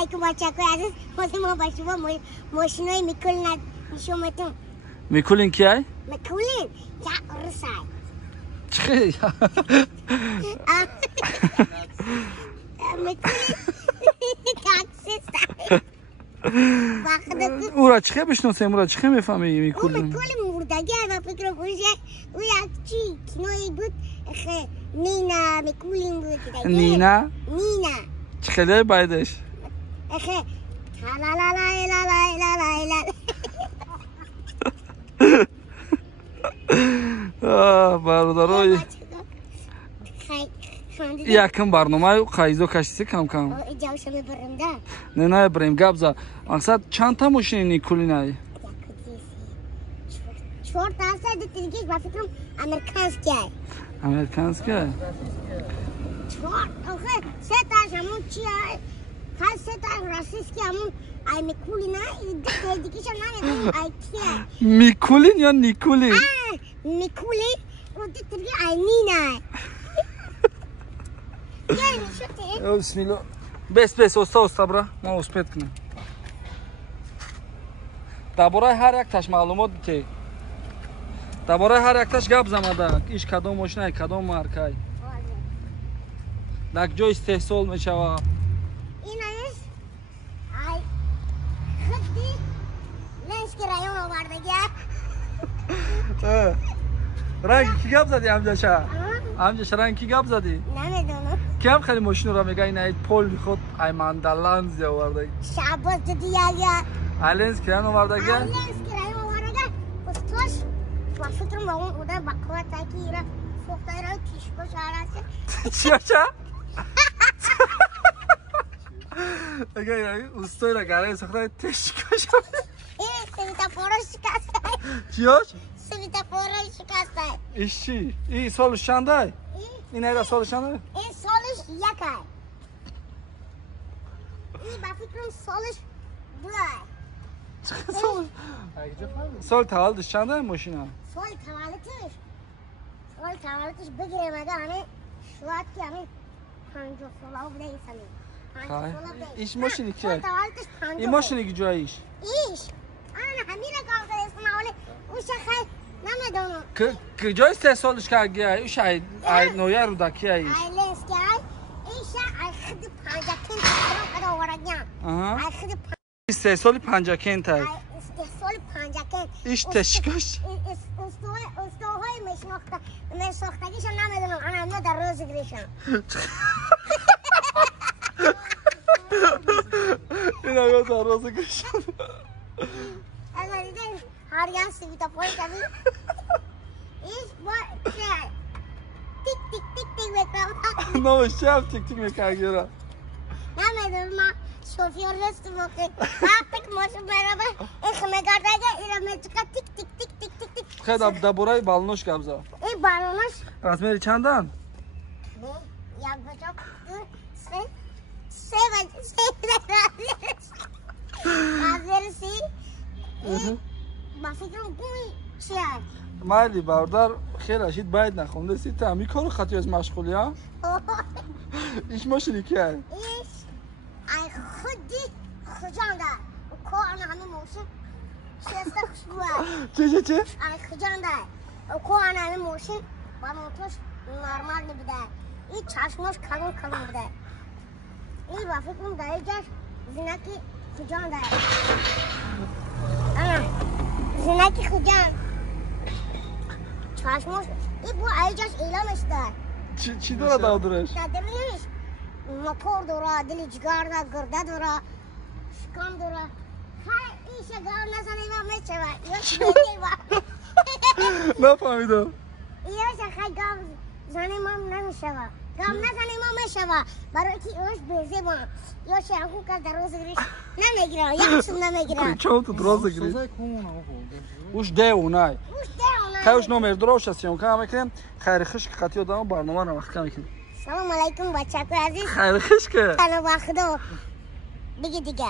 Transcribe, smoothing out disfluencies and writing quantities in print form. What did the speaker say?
علیکم بچه‌های عزیز. ما با شما ماشینای میکلن نشونتون. میکلین کیه؟ میکلین یا رسای. چی؟ میکلین تاکسی سای. او را چه بشناسیم؟ او را چه میفهمی میکلین؟ میکلین مردگی و فکر کنید او یک چی کنایی بود. نینا میکلین بود. نینا؟ نینا. چه خیلی بایدش؟ اخه لا لا لا لا لا لا لا برادرای یکم برنامه قایزو کشتی کم کم نه بریم گبزا مقصد چند تا ماشین نیکولینای 4 تا هست دیگه با فکرم امریکانسکه 4 آخه 3 تا همون چیه هر 3 تا راسیسکی همون ای میکولین دیگه شو نمیدونم ای کیه میکولین یا نیکولین میکولین و دیگه ای نینه یعنی شده بسم الله بس استا برا ما اسپت کنم درباره هر یک تاش معلومات بده درباره هر یک تاش گپ زدم ایش کدام ماشین کدام مارکای در کجا استحصال میشوه اینش ای خودی لنسکی رایون آوردگی رنگ کی گپ زدی همجاش رنگ کی گپ زدی نمیدونم کم خیلی ماشین رو میگه این پول خود ای ماندالانز آوردگی شعباز دیدی یا الانس کیان آوردگی لنسکی رایون آوردگی استوش و فکرم با اون اوده بقوه تاکی را فوقتای را تیشکو شهرسه چیا اگه استوی را گره سخته تشکو شد سویتا پورو شکسته چیاش؟ سویتا پورو شکسته ایش چی؟ ای سالش چنده؟ این ایده سالش چنده؟ این سالش یکه این با فکرم سالش دوه سال تولدش چنده ماشینا؟ سال تولدش بگیره مگه همه شاید که همه 50 ساله بوده این سمی ایش ماشینی که؟ این ماشینی که جاییش؟ ایش آنه همین کار اسم اولی اوش خیلی نمیدونم که جای 3 سالش که گیه ایش ای نویه رو دکیه ایش ای لنس که ایش ای خیلی پنجاکین تکرم کده ورگیم ای خیلی 3 سالی پنجاکین تای 3 سال پنجاکین ایش تشکش استوهای میشناختگیشم نمیدونم آنه همه در روز گریشم این آگاه در روز گریشم از من دیدن هریان سویتا پای کبیر ایش با چه تیک بکنم نوش چه تیک میکنم نمیدونم ما شوفیور رست موقع وقتی ماشین برابر ایخ میگرده ایرا میچکه تیک خیلی دبورای بالونش گبزا این بالونش رسمیری چندن؟ یک بچه سه رازیر سی با فکرم بوی چیه؟ مالی باردار خیلی اشید باید نخونده سی تا همی کارو خطی از مشغولی ها؟ ایش ماشینی که ایش ای خودی خجانده و کارن همه موشن شسته خوشبوه چی؟ ای خجانده و کارن همه موشن با موتوش نرمال نبوده این چشماش کلون بوده این با فکرم در اینجاش زینکی خجانده زینکی خجان چشماش این با اینجاش ایلامش دار چی داره دادرش؟ دادرش موتور داره دلی جگر داره گرده داره شکم داره خیلی ایشه گار نزنه ما میچه یا شده نفهمیدم ایشه خیلی گار زنه ما نمیشه گام نزنه ما میشه برای که اوش بیزه با یا شنخو که در روز گریش نمیگیره یا کسون نمیگیره چون تو دراز گریش اوش ده اونای خیلیش نومر دروش هستیم که همه کنیم خیلی خش که قطعی آدم برنامه رو وقت کنیم سلام علیکم بچه عزیز خیلی خش که تنو با خدا بگی دیگه